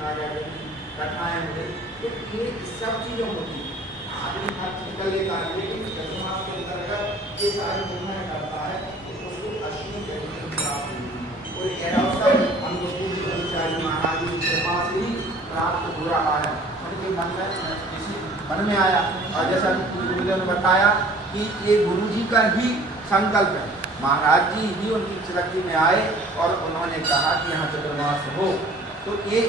आ गया, कभी कथाएं हो गई, तो ये सब चीज़ों होती आदमी हर चीज कर लेता है, लेकिन चतुर्मास के अंतर्गत ये सारी घटनाएं करता है तो उसको अश्विनी कहते हैं प्राप्त होगी। और ये अवसर हम लोग पूज्य ब्रह्मचारी महाराज जी की कृपा से ही प्राप्त हो रहा है। उनके मन में किसी मन में आया, और जैसा पूर्वजों ने बताया कि ये गुरु जी का ही संकल्प है, महाराज जी ही उनकी चरक्की में आए और उन्होंने कहा कि यहाँ चतुर्मास हो, तो ये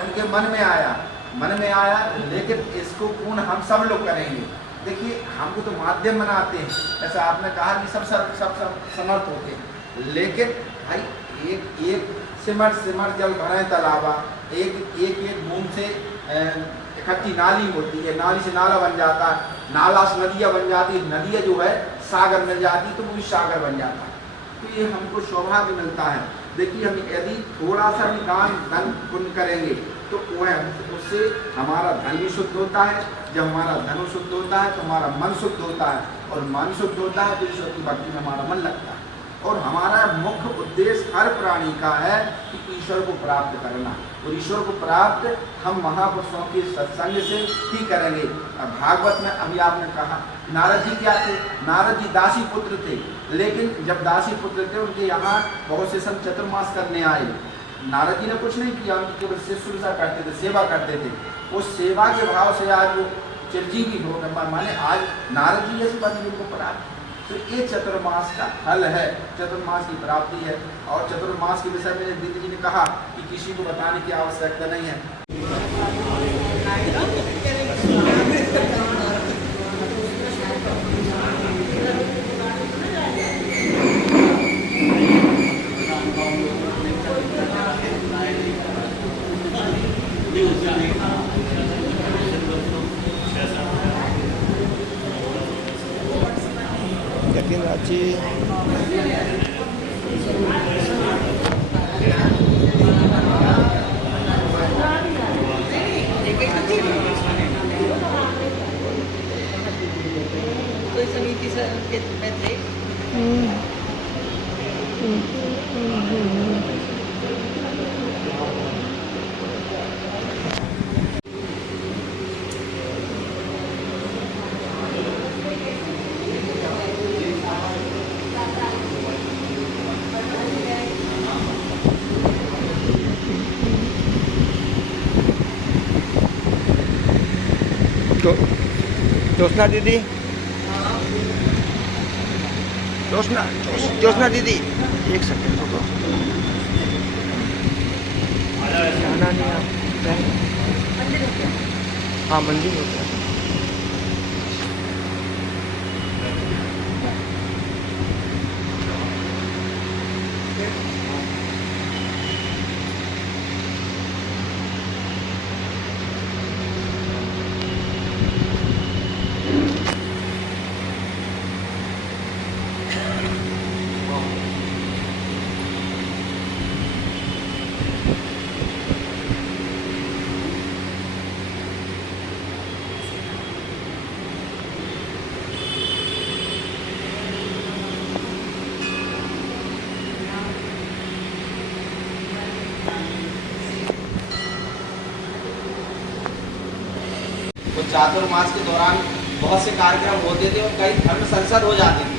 उनके मन में आया, लेकिन इसको पूर्ण हम सब लोग करेंगे। देखिए हमको तो माध्यम बनाते हैं, ऐसा आपने कहा कि सब समर्थ होते हैं, लेकिन भाई एक सिमर जल भरे तालाबा, एक बूंद से इकट्ठी नाली होती है, नाली से नाला बन जाता है, नाला से नदियाँ बन जाती है, नदियाँ जो है सागर मिल जाती है, तो वो भी सागर बन जाता है। तो ये हमको सौभाग्य मिलता है। देखिए हम यदि थोड़ा सा भी धन पुण्य करेंगे तो वह उससे हमारा धन भी शुद्ध होता है। जब हमारा धन शुद्ध होता है तो हमारा मन शुद्ध होता है, और मन शुद्ध होता है तो ईश्वर की भक्ति में हमारा मन लगता है। और हमारा मुख्य उद्देश्य हर प्राणी का है कि ईश्वर को प्राप्त करना, और ईश्वर को प्राप्त हम महापुरुषों के सत्संग से ही करेंगे। भागवत में अभी आपने कहा नारद जी क्या थे, नारद जी दासी पुत्र थे, लेकिन जब दासी पुत्र थे उनके यहाँ बहुत से संत चतुर्मास करने आए। नारद जी ने कुछ नहीं किया, उनकी केवल शुश्रूषा करते थे, सेवा करते थे। उस सेवा के भाव से आज वो चिरजीवी हो गए, माने आज नारद जी जैसी बात उनको प्राप्त। तो ये चतुर्मास का फल है, चतुर्मास की प्राप्ति है। और चतुर्मास के विषय में दीदी जी ने कहा कि किसी को बताने की आवश्यकता नहीं है। Yakin Raji कोई समिति से के में थे। जोशना दीदी, जोशना दीदी, एक सेकंड रुको। जाना नहीं आता। हाँ मंदिर होता है। चातुर्मास के दौरान बहुत से कार्यक्रम होते थे और कई धर्म संसद हो जाती थी।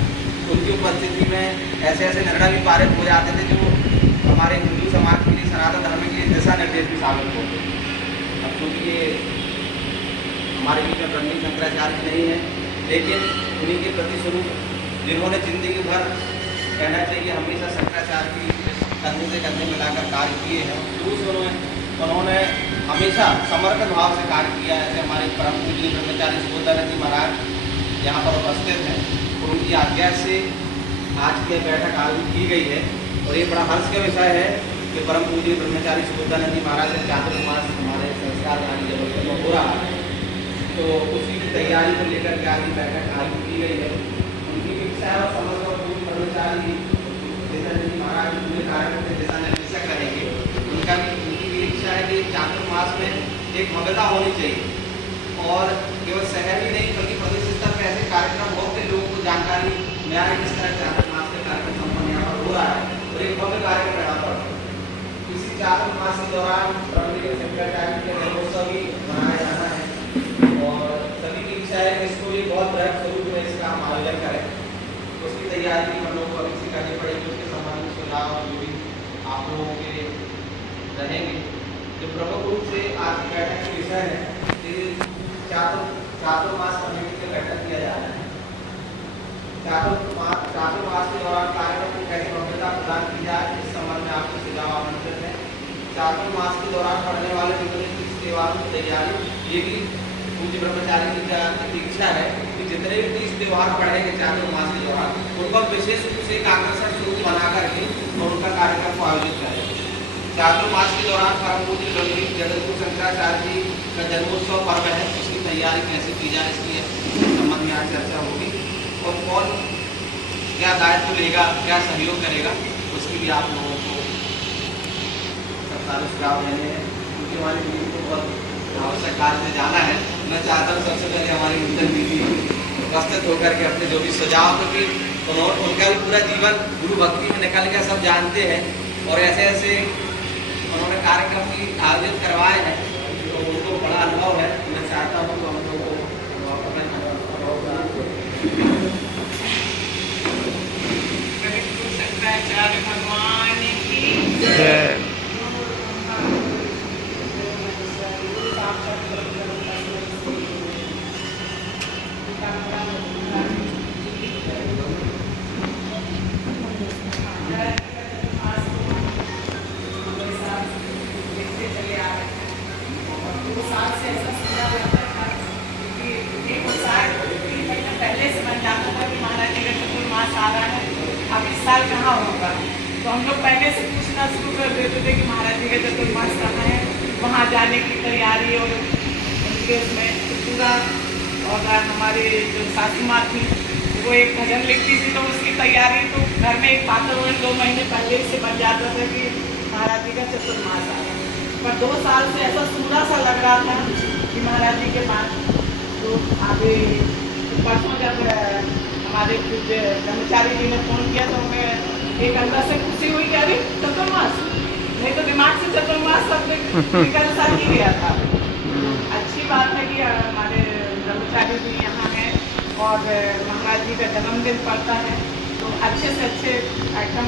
उनकी उपस्थिति में ऐसे निर्णय भी पारित हो जाते थे जो हमारे हिंदू समाज के लिए, सनातन धर्म के लिए दिशा निर्देश भी साबित होते थे। अब क्योंकि ये हमारे बीच में ब्रह्मी शंकराचार्य नहीं है, लेकिन उन्हीं के प्रति स्वरूप जिन्होंने जिंदगी भर कहना चाहिए हमेशा शंकराचार्य की कंधे से कंधे मिलाकर कार्य किए हैं, शुरू से उन्होंने हमेशा समर्पित भाव से कार्य किया है। ऐसे हमारे परम पूज्य ब्रह्मचारी सुबोधानंद जी महाराज यहाँ पर उपस्थित हैं, और उनकी आज्ञा से आज की बैठक आयोजित की गई है। और ये बड़ा हर्ष का विषय है कि परम पूज्य ब्रह्मचारी सुबोधानंद जी महाराज का चातुर्मास हमारे संस्कार यहाँ जबलपुर में हो रहा है, तो उसी की तैयारी को लेकर के आज बैठक आयोजित की गई है। उनकी इच्छा है और समस्त ब्रह्मचारी जी महाराज पूरे कार्यक्रम के दिशा निर्देशक रहेंगे। उनकी भी इच्छा है कि चातुर्मास में एक भव्यता होनी चाहिए, और केवल शहर ही नहीं बल्कि प्रदेश स्तर पर ऐसे कार्यक्रम हो कि लोगों को जानकारी में आए किस तरह चातुर्मास के कार्यक्रम संपन्न यहाँ पर हो रहा है, और एक भव्य कार्यक्रम यहाँ पर इसी चातुर्मास के दौरान ब्रह्मलीन शंकराचार्य के जन्मोत्सव भी मनाया जाना है और सभी की इच्छा है कि इसको भी बहुत बृहद स्वरूप में इसका हम आयोजन करें। उसकी तैयारी हम लोग को अभी से करनी पड़ेगी। उसके संबंध में सुझाव जो भी आप लोगों के रहेंगे। जो प्रमुख रूप से आज की बैठक का विषय है कि चातुर्मास पर निमित्त बैठक किया जा रहा है। चातुर्मास के दौरान कार्यक्रम को कैसे भव्यता प्रदान की जाए, इस संबंध में आपके सुझाव आमंत्रित है। चातुर्मास के दौरान पढ़ने वाले निम्नलिखित तीज त्योहारों की तैयारी, ये भी पूज्य ब्रह्मचारी की इच्छा है कि जितने भी तीज त्योहार पढ़ेंगे चातुर्मास के दौरान उनको विशेष रूप से एक आकर्षण स्वरूप बना करके और उनका कार्यक्रम को आयोजित करें। चातुर्मास के दौरान परम पूज्य ब्रह्मलीन जगतगुरु शंकराचार्य जी का जन्मोत्सव पर्व है, उसकी तैयारी कैसे की जाए इसकी संबंध में आज चर्चा होगी और कौन क्या दायित्व लेगा, क्या सहयोग करेगा, उसकी भी आप लोगों को सरकारी सुझाव देने हैं। क्योंकि हमारी दीदी को बहुत आवश्यक कार्य से जाना है। मैं चाहता हूँ सबसे पहले हमारी नूतन दीदी उपस्थित होकर के अपने जो भी सुझाव, क्योंकि उनका भी पूरा जीवन गुरु भक्ति में निकल के सब जानते हैं और ऐसे ऐसे उन्होंने कार्यक्रम भी आयोजित करवाए हैं तो उनको बड़ा अनुभव है। मैं चाहता हूँ कि हम लोग को शंकराचार्य भगवान की जय। पहले से बन जाता था कि महाराज जी का चतुर्मास आ रहा है, अब इस साल कहाँ होगा, तो हम लोग पहले से पूछना शुरू कर देते थे कि महाराज जी का चतुर्मास कहाँ है, वहाँ जाने की तैयारी और उनके उसमें पूरा। और हमारी जो सासू माँ थी वो एक भजन लिखती थी तो उसकी तैयारी तो घर में एक वातावरण 2 महीने पहले से बन जाता था कि महाराज जी का चतुर्मास आ रहा है। पर 2 साल से ऐसा सूना सा लग रहा था कि महाराज जी के पास तो आगे परसों जब हमारे पूज्य ब्रह्मचारी जी ने फ़ोन किया तो हमें एक अंदर से खुशी हुई कि अरे चतुर्मास, नहीं तो दिमाग से चतुर्मास सब निकल सा ही गया था। अच्छी बात है कि हमारे ब्रह्मचारी जी यहाँ हैं और महाराज जी का जन्मदिन पड़ता है तो अच्छे से अच्छे आइटम।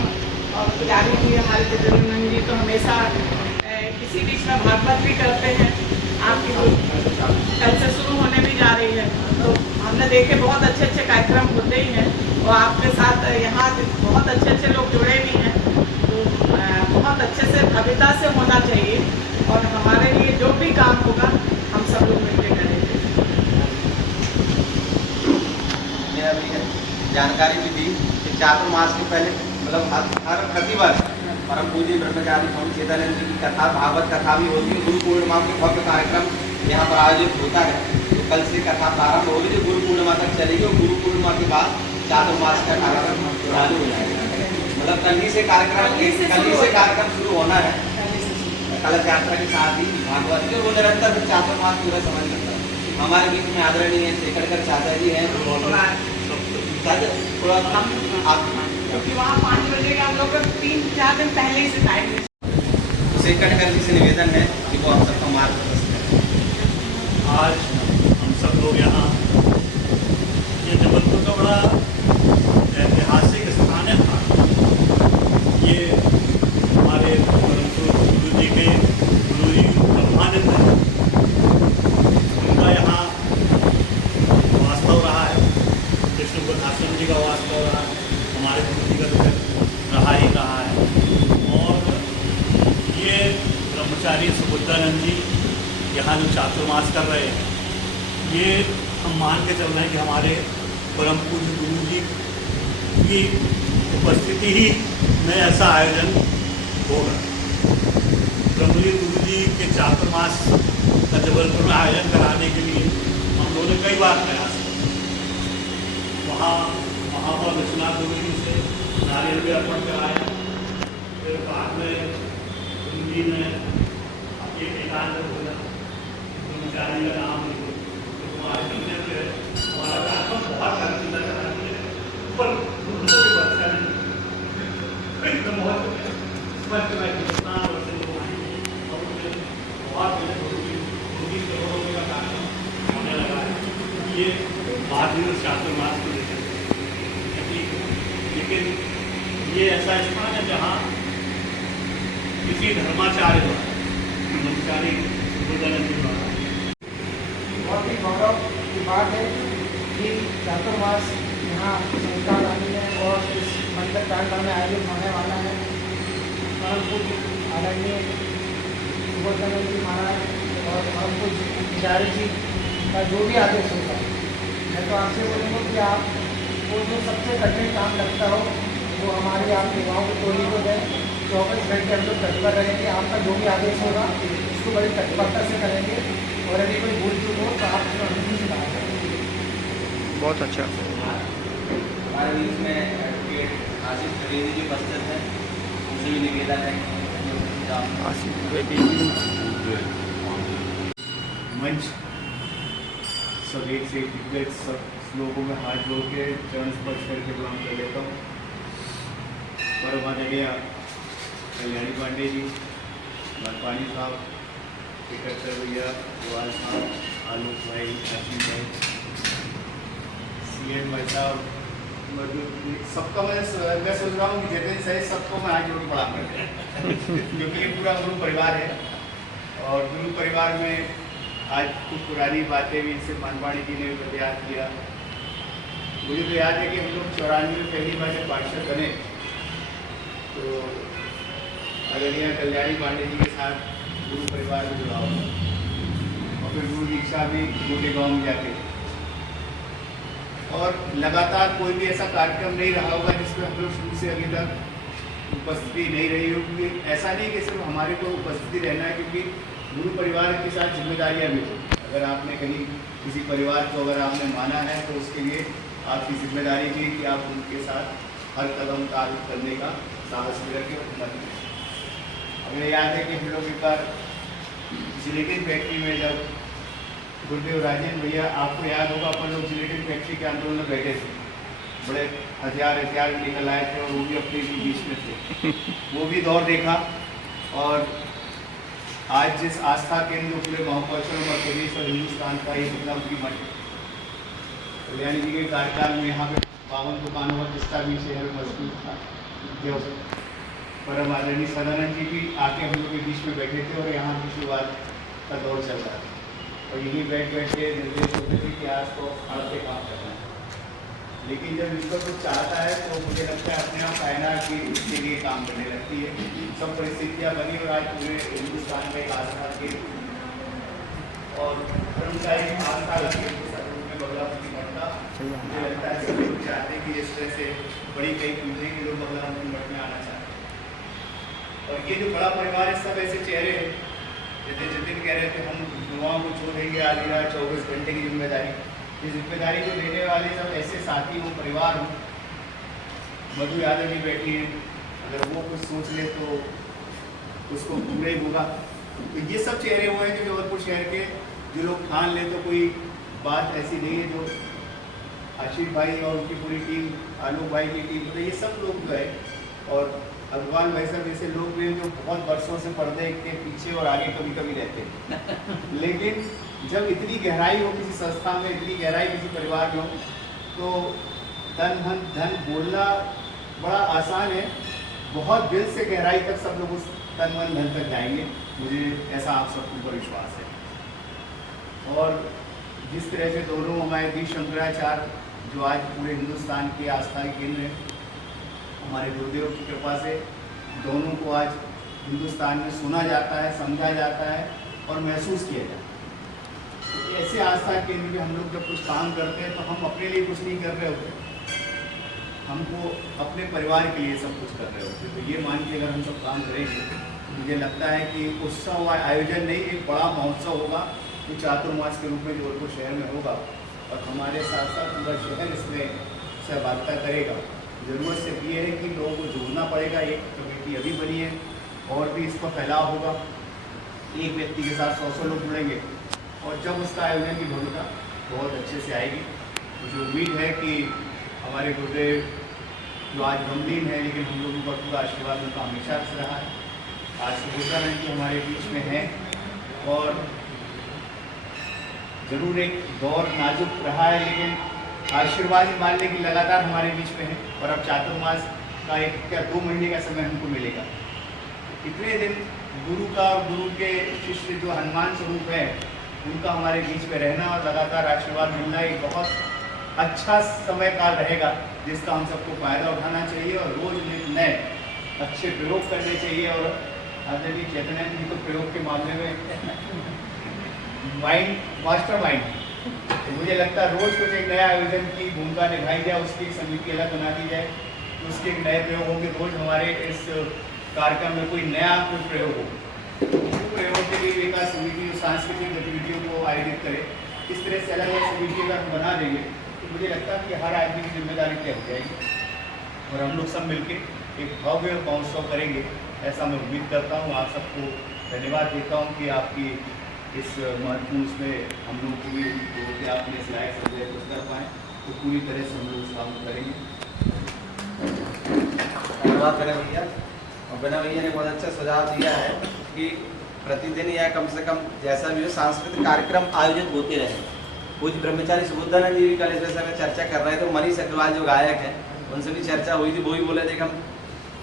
और पुजारी जी हमारे जगन्नाथ जी तो हमेशा किसी बीच में भागवत भी करते हैं। आपकी कल से शुरू होने भी जा रही है तो हमने देखे बहुत अच्छे अच्छे कार्यक्रम होते ही हैं और आपके साथ यहाँ बहुत अच्छे अच्छे लोग जुड़े भी हैं तो बहुत अच्छे से भव्यता से होना चाहिए और हमारे लिए जो भी काम होगा हम सब लोग मिलकर करेंगे। मेरा भी जानकारी भी दी कि चातुर्मास के पहले मतलब हर प्रतिवर्ष परम पूज्य ब्रह्मचारी स्वामी चेतानंद जी की कथा, भागवत कथा भी होती है। गुरु पूर्णिमा के भव्य कार्यक्रम यहाँ पर आयोजित होता है तो कल से कथा प्रारंभ होगी जो गुरु पूर्णिमा तक चलेगी और गुरु पूर्णिमा के बाद चातुर्मास का कार्यक्रम चालू हो जाएगा। मतलब कल ही से कार्यक्रम शुरू होना है। कलश यात्रा के साथ ही भागवत के वो निरंतर चातुर्मास पूरा समझ सकता है। हमारे बीच में आदरणीय शेखरकर चाचा जी हैं, थोड़ा क्योंकि वहाँ 5 बजे का हम लोग 3-4 दिन पहले ही से टाइम शेखरकर जी से निवेदन है कि वो हम सबका मार्गदर्शन करें। आज हम सब लोग यहाँ ये जबलपुर का बड़ा ऐतिहासिक स्थान है। ये हमारे गुरु जी के गुरु जी ब्रह्मानंद है, उनका यहाँ वास्तव रहा है। विष्णुपुर आश्रम जी का वास्तव रहा है, हमारे गुरु जी का तो रहा ही रहा है। और ये ब्रह्मचारी सुबुद्धानंद जी यहाँ जो चातुर्मास कर रहे हैं ये हम मान के चल रहे हैं कि हमारे परम पूज्य गुरु जी की उपस्थिति ही में ऐसा आयोजन होगा। ब्रह्मलीन गुरु जी के चातुर्मास का जबलपुर में आयोजन कराने के लिए हम लोगों ने कई बार प्रयास किया। वहाँ महापौर विश्वनाथ गुरु जी से नारियल भी अर्पण कराया, फिर बाद में गुरु जी ने एक एकांत भोजन ब्रह्मचारी का नाम हमारा कार्यक्रम बहुत करती पर एकदम बहुत स्पष्ट ये भारतीय चातुर्मास को लेकर लेकिन ये ऐसा स्थान है जहाँ किसी धर्माचार्य द्वारा ब्रह्मचारी सुबोधानंद जी द्वारा बहुत ही गौरव की बात है कि चातुर्मास यहाँ संस्कार आनी है और इस मंदिर प्रांगण में आयोजित होने वाला है। परम पूज्य आदरणीय सुबोधानंद जी महाराज और परम पूज्य पुजारी जी का जो भी आदेश होगा, मैं तो आपसे बोलूँगा कि आपको जो सबसे कठिन काम लगता हो वो हमारी आप युवाओं की टोली को दें। 24 घंटे हम लोग तत्पर रहेंगे, आपका जो भी आदेश होगा उसको बड़ी तत्परता से करेंगे और यदि कोई भूल चूक हो तो आप उसमें अनुमति से कहा करेंगे। बहुत अच्छा। हमारे बीच में एडवोकेट आसिफ त्रिवेदी जी उपस्थित हैं, उनसे भी निवेदन है आसिफ त्रिवेदी मंच सब एक से दिग्गज सब लोगों में हाथ जोड़ के चरण स्पर्श करके प्रणाम कर लेता हूँ। परम आदरणीय कल्याणी पांडे जी, मरपानी साहब, टिकटर भैया, गोवाल साहब, आलोक भाई, आशीष भाई, CN भाई साहब, सबका मैं सोच रहा हूँ कि जितने सही सबको मैं हाथ जोड़ के प्रणाम करते हैं क्योंकि ये पूरा गुरु परिवार है और गुरु परिवार में आज कुछ पुरानी बातें भी इनसे मनवाणी जी ने भी याद किया। मुझे तो याद है कि हम लोग 94 में पहली बार जब पार्षद बने तो आदरणीय कल्याणी पांडे जी के साथ गुरु परिवार में जुड़ा हुआ और फिर गुरु दीक्षा भी मोटे गाँव में जाके और लगातार कोई भी ऐसा कार्यक्रम नहीं रहा होगा जिसमें हम लोग शुरू से अभी तक उपस्थिति नहीं रही होगी। ऐसा नहीं कि सिर्फ हमारे को उपस्थिति रहना है क्योंकि गुरु परिवार के साथ जिम्मेदारियाँ भी होती हैं। अगर आपने कहीं किसी परिवार को अगर आपने माना है तो उसके लिए आपकी जिम्मेदारी भी कि आप उनके साथ हर कदम ताल करने का साहस भी रखें और हिम्मत करें। हमें याद है कि हम लोग एक बार जिलेटिन फैक्ट्री में जब गुरुदेव राजेंद्र भैया, आपको याद होगा अपन लोग जिलेटिन फैक्ट्री के आंदोलन में बैठे थे, बड़े हथियार निकल आए थे और वो भी अपने बीच में थे। वो भी दौर देखा और आज जिस आस्था केंद्र पूरे महाकौशल मध्य प्रदेश और हिंदुस्तान का ये मतलब की मठ कल्याणी जी के कार्यकाल में यहाँ पे 52 दुकानों का किस्सा भी शहर में मजबूत था। जो परम आदरणीय सदानंद जी भी आके हम लोग के बीच में बैठे थे और यहाँ की शुरुआत का दौर चल रहा था और यही बैठ के निर्देश होते थे कि आज तो आड़ते काम करना है। लेकिन जब ईश्वर कुछ चाहता है तो मुझे लगता है अपने आप कायनात की उसके लिए काम करने लगती है। सब परिस्थितियाँ बनी और आज पूरे हिंदुस्तान में एक आस्था के और कर्मचारी आस्था लगी में बगलामुखी मठ का। मुझे लगता है सब लोग चाहते हैं कि इस तरह से बड़ी कई पीढ़ी के लोग बगलामुखी मठ में आना चाहते हैं। और ये जो बड़ा परिवार है सब ऐसे चेहरे हैं, जैसे जतिन कह रहे थे हम युवाओं को छोड़ देंगे आधी रात 24 घंटे की जिम्मेदारी। ये जिम्मेदारी को लेने वाले सब ऐसे साथी हो, परिवार हो। मधु यादव जी बैठी हैं, अगर वो कुछ सोच ले तो उसको पूरा ही होगा। तो ये सब चेहरे हुए हैं जो जबलपुर शहर के जो लोग ठान ले तो कोई बात ऐसी नहीं है। जो आशीष भाई और उनकी पूरी टीम, आलोक भाई की टीम, तो ये सब लोग जो है और भगवान भाई साहब जैसे लोग भी जो बहुत वर्षों से पर्दे के पीछे और आगे कभी कभी रहते हैं लेकिन जब इतनी गहराई हो किसी संस्था में, इतनी गहराई किसी परिवार में हो तो तन मन धन बोलना बड़ा आसान है। बहुत दिल से गहराई तक सब लोग उस तन मन धन तक जाएंगे, मुझे ऐसा आप सबके ऊपर विश्वास है। और जिस तरह से दोनों हमारे दी शंकराचार्य जो आज पूरे हिंदुस्तान के आस्था के केंद्र हैं, हमारे गुरुदेव की कृपा से दोनों को आज हिंदुस्तान में सुना जाता है, समझा जाता है और महसूस किया जाता है। तो ऐसे आस्था केंद्र में हम लोग जब कुछ काम करते हैं तो हम अपने लिए कुछ नहीं कर रहे होते, हमको अपने परिवार के लिए सब कुछ कर रहे होते। तो ये मान के अगर हम सब काम करेंगे मुझे लगता है कि उत्सव आयोजन नहीं, एक बड़ा महोत्सव होगा जो चातुर्मास के रूप में जबलपुर शहर में होगा और हमारे साथ साथ पूरा शहर इसमें सहभागिता करेगा। ज़रूरत सिर्फ ये है कि लोगों को जोड़ना पड़ेगा। एक कमेटी अभी बनी है और भी इसका फैलाव होगा, एक व्यक्ति के साथ 100 लोग जुड़ेंगे और जब उसका आयोजन की भूमिका बहुत अच्छे से आएगी। मुझे उम्मीद है कि हमारे गुरुदेव जो आज गमलीन है लेकिन हम लोगों का पूरा आशीर्वाद उनका हमेशा से रहा है। आज सुबोधानंद जी हमारे बीच में हैं और ज़रूर एक दौर नाजुक रहा है, लेकिन आशीर्वाद मान लें कि लगातार हमारे बीच में है। और अब चातुर्मास का 2 महीने का समय हमको मिलेगा। इतने दिन गुरु का और गुरु के शिष्य जो हनुमान स्वरूप है उनका हमारे बीच में रहना और लगातार आशीर्वाद मिलना एक बहुत अच्छा समय काल रहेगा, जिसका हम सबको फ़ायदा उठाना चाहिए और रोज़ नए अच्छे प्रयोग करने चाहिए। और आदरणीय चैतन्य जी तो प्रयोग के मामले में मास्टर माइंड, तो मुझे लगता है रोज़ कुछ एक नया आयोजन की भूमिका निभाई जाए, उसकी एक समिति अलग बना दी जाए, तो उसके एक नए प्रयोग होंगे। रोज़ हमारे इस कार्यक्रम में कोई नया कोई प्रयोग हो, प्रयोग के लिए विकास समिति जो सांस्कृतिक गतिविधियों को आयोजित करे, इस तरह से अलग अलग समिति अगर हम बना देंगे तो मुझे लगता है कि हर आदमी की जिम्मेदारी तय हो जाएगी और हम लोग सब मिलके एक भव्य महोत्सव करेंगे, ऐसा मैं उम्मीद करता हूँ। आप सबको धन्यवाद देता हूँ कि आपकी इस महत्वपूर्ण उसमें हम लोग की भी जो कि आपने इस लायक समझे कुछ कर पाएँ, तो पूरी तरह से हम लोग उस काम करेंगे। धन्यवाद करें भैया। और बिना भैया ने बहुत अच्छा सुझाव दिया है कि प्रतिदिन या कम से कम जैसा भी हो सांस्कृतिक कार्यक्रम आयोजित होते रहे। पूज्य ब्रह्मचारी सुबोधानंद जी भी कल इस विषय में चर्चा कर रहे थे। तो मनीष अग्रवाल जो गायक हैं उनसे भी चर्चा हुई थी, वो भी बोले थे कि हम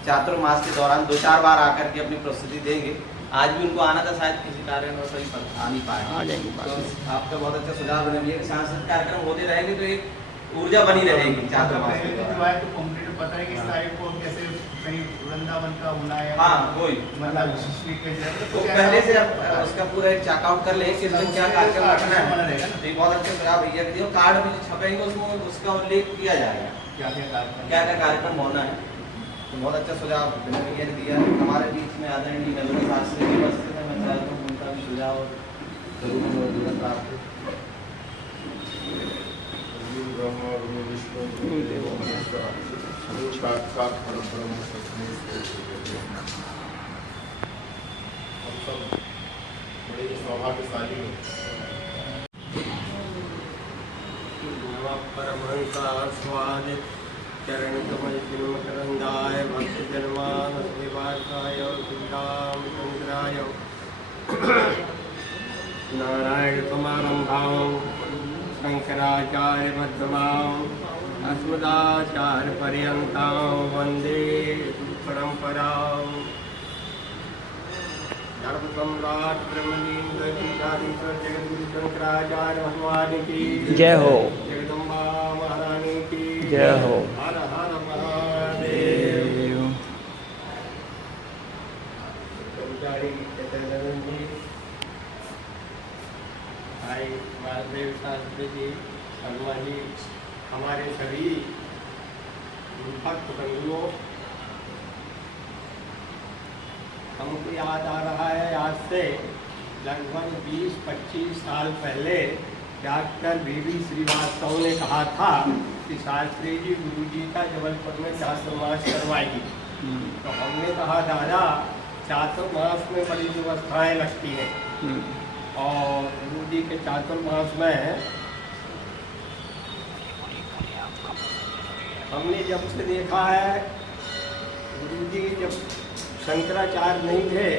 चातुर्मास के दौरान 2-4 बार आकर के अपनी प्रस्तुति देंगे। आज भी उनको आना था, शायद किसी कारणवश सभी आ नहीं पाए। आ जाएंगे। तो आपका बहुत अच्छा सुझाव बने भैया कि सांस्कृतिक कार्यक्रम होते रहेंगे तो एक ऊर्जा बनी रहेगी चातुर्मास के दौरान। तो कंप्लीट पता है कि इस तारीख को कैसे कहीं वृंदावन का होना है, हाँ वही मतलब तो पहले से अब उसका पूरा एक चेकआउट कर ले कि इसमें क्या कार्यक्रम रखना है। तो ये बहुत अच्छा सुझाव भैया दिया। कार्ड भी छपेंगे उसमें उसका उल्लेख किया जाएगा क्या क्या कार्यक्रम होना है। तो बहुत अच्छा सुझाव भैया ने दिया। हमारे बीच में आदरणीय नवनीत शास्त्री जी उपस्थित है, मैं चाहता हूँ उनका भी सुझाव जरूर प्राप्त हो। साक्षात परब्रह्म तस्मै श्री गुरुदेव नमः। हम सब बड़े ही सौभाग्यशाली हैं। परमहंसास्वादित चरण कमल चिन्मकरंदाय भक्त जन्मानस निवासाय श्रीरामचंद्राय नारायण समारंभां शंकराचार्य मध्यमां अस्मदाचार्य पर्यंतां वंदे परंपरां। धर्म सम्राट ब्रह्मलीन पीठाधीश्वर जगद्गुरु शंकराचार्य भगवान की जय हो। जगदम्बा महारानी की जय हो। हर हर महादेव। ब्रह्मचारी चैतन्य जी, भाई महादेव शास्त्री जी, शर्मा जी, हमारे सभी भक्त बंधुओं, हमको याद आ रहा है आज से लगभग 20-25 साल पहले डॉक्टर बीबी श्रीवास्तव ने कहा था कि शास्त्री जी गुरु जी का जबलपुर में चातुर्मास करवाएगी। तो हमने कहा दादा चातुर्मास में बड़ी व्यवस्थाएं लगती हैं और गुरु जी के चातुर्मास में हमने जब से देखा है गुरु जी जब शंकराचार्य नहीं थे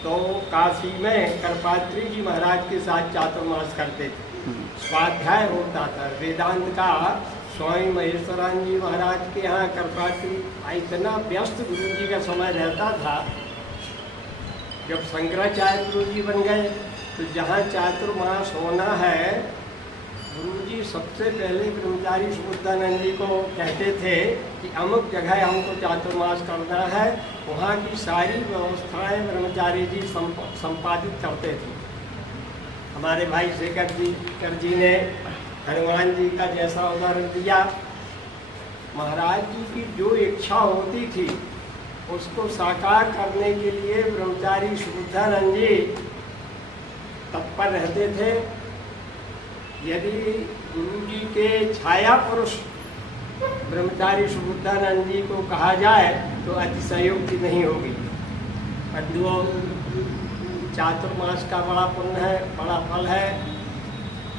तो काशी में करपात्री जी महाराज के साथ चातुर्मास करते थे। स्वाध्याय होता था वेदांत का। स्वामी महेश्वरानंद जी महाराज के यहाँ करपात्री इतना व्यस्त गुरु जी का समय रहता था। जब शंकराचार्य गुरु जी बन गए तो जहाँ चातुर्मास होना है गुरुजी सबसे पहले ब्रह्मचारी सुबोधानंद जी को कहते थे कि अमुक जगह हमको चातुर्मास करना है, वहाँ की सारी व्यवस्थाएं ब्रह्मचारी जी संपादित करते थे। हमारे भाई शेखर जी ने हनुमान जी का जैसा उदाहरण दिया, महाराज जी की जो इच्छा होती थी उसको साकार करने के लिए ब्रह्मचारी सुबोधानंद जी तत्पर रहते थे। यदि गुरु जी के छाया पुरुष ब्रह्मचारी सुबोधानंद जी को कहा जाए तो अतिशयोक्ति नहीं होगी। बंधुओं, चातुर्मास का बड़ा पुण्य है, बड़ा फल है।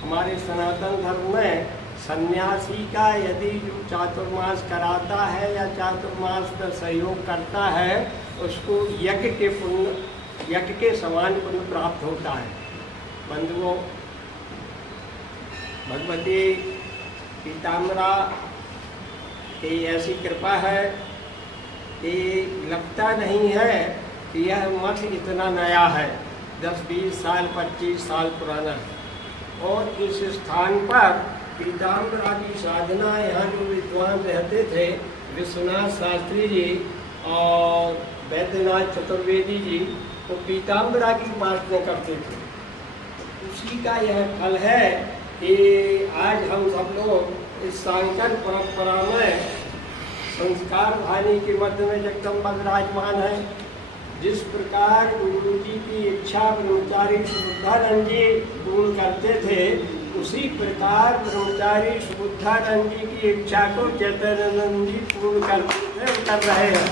हमारे सनातन धर्म में सन्यासी का यदि जो चातुर्मास कराता है या चातुर्मास में सहयोग करता है उसको यज्ञ के समान पुण्य प्राप्त होता है। बंधुओं, भगवती पीताम्बरा की ऐसी कृपा है कि लगता नहीं है कि यह मठ इतना नया है, 10-20 साल 25 साल पुराना है। और इस स्थान पर पीताम्बरा की साधना, यहाँ जो विद्वान रहते थे विश्वनाथ शास्त्री जी और वैद्यनाथ चतुर्वेदी जी, तो पीताम्बरा की उपासना करते थे। उसी का यह फल है कि आज हम सब लोग इस सांकर परंपरा में संस्कार भानी के मध्य में जगदम्बा विराजमान है। जिस प्रकार गुरु जी की इच्छा ब्रह्मचारी सुबुद्धानंद जी पूर्ण करते थे, उसी प्रकार ब्रह्मचारी सुबुद्धानंद जी की इच्छा को चैतन्यानंद जी पूर्ण करते थे, कर रहे हैं।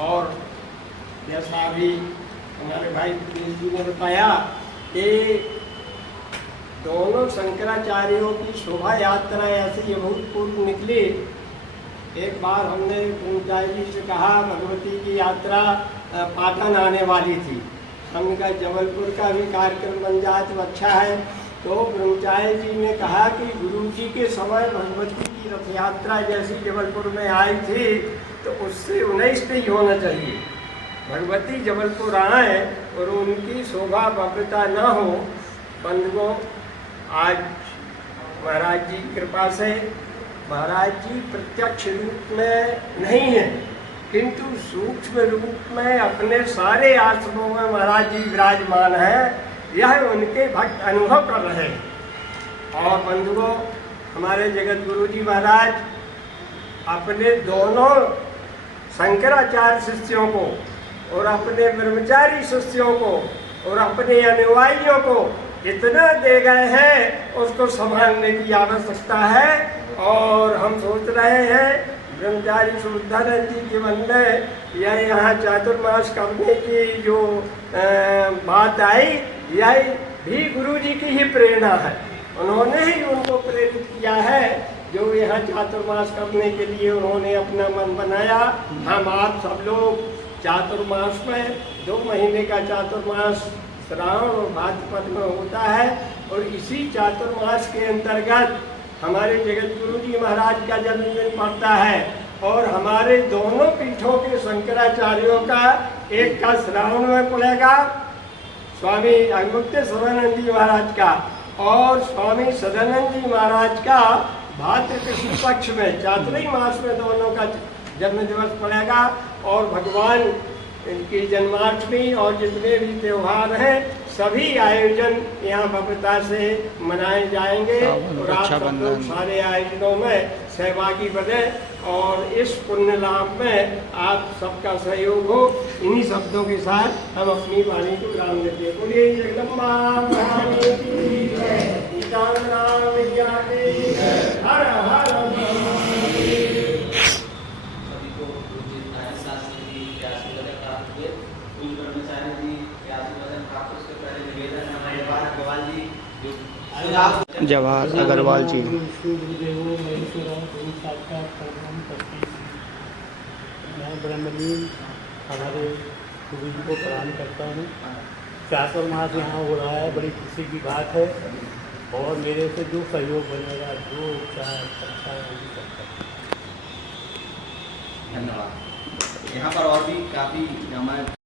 और जैसा अभी हमारे भाई दिनेश जी ने बताया कि दोनों शंकराचार्यों की शोभा यात्रा ऐसी अभूतपूर्व निकली। एक बार हमने ब्रह्मचारी जी से कहा भगवती की यात्रा पाटन आने वाली थी, हमने कहा जबलपुर का भी कार्यक्रम बन जाए तो अच्छा है। तो ब्रह्मचारी जी ने कहा कि गुरु जी के समय भगवती की रथ यात्रा जैसी जबलपुर में आई थी तो उससे 19 नहीं होना चाहिए। भगवती जबलपुर आए और उनकी शोभा भव्यता न हो। बंधुओं, आज महाराज जी की कृपा से महाराज जी प्रत्यक्ष रूप में नहीं है, किंतु सूक्ष्म रूप में अपने सारे आश्रमों में महाराज जी विराजमान है। यह उनके भक्त अनुभव कर रहे हैं। और बंधुओं, हमारे जगत गुरु जी महाराज अपने दोनों शंकराचार्य शिष्यों को और अपने ब्रह्मचारी शिष्यों को और अपने अनुयायियों को इतना दे गए हैं, उसको संभालने की आवश्यकता है। और हम सोच रहे हैं ब्रह्मचारी सुबुद्धानंद जी के मन में यह यहाँ चातुर्मास करने की जो बात आई, यह भी गुरु जी की ही प्रेरणा है। उन्होंने ही उनको प्रेरित किया है, जो यहाँ चातुर्मास करने के लिए उन्होंने अपना मन बनाया। हम आप सब लोग चातुर्मास में 2 महीने का चातुर्मास श्रावण और भाद्रपद में होता है, और इसी चातुर्मास के अंतर्गत हमारे जगत गुरु जी महाराज का जन्मदिन पड़ता है। और हमारे दोनों पीठों के शंकराचार्यों का एक का श्रावण में पड़ेगा, स्वामी अमुक्तेश्वरानंद जी महाराज का, और स्वामी सदानंद जी महाराज का भाद्र कृष्ण पक्ष में चातुर्मास मास में दोनों का जन्म दिवस पड़ेगा। और भगवान इनकी जन्माष्टमी और जितने भी त्यौहार हैं सभी आयोजन यहाँ भव्यता से मनाए जाएंगे। और आप सब लोग सारे आयोजनों में सहभागी बने और इस पुण्य लाभ में आप सबका सहयोग हो। इन्हीं शब्दों के साथ हम अपनी वाणी को विराम देते हैं। बोलिए जगदम्बा भवानी की जय, सीताराम मैया की जय, हर हर महादेव। सभी को शास्त्री जी के आशीर्वाद प्राप्त हुए। कुल ब्रह्मचारी जी के आशीर्वाद प्राप्त, उसके पहले निवेदन हमारे जवाहर अग्रवाल जी जो जवाहर अग्रवाल जी मैं ब्रह्मलीन हमारे गुरु जी को प्रणाम करता हूँ। चातुर्मास यहाँ हो रहा है, बड़ी खुशी की बात है। और मेरे से जो सहयोग बनेगा, जो चाहे अच्छा है, धन्यवाद। यहाँ पर और भी काफ़ी हमारे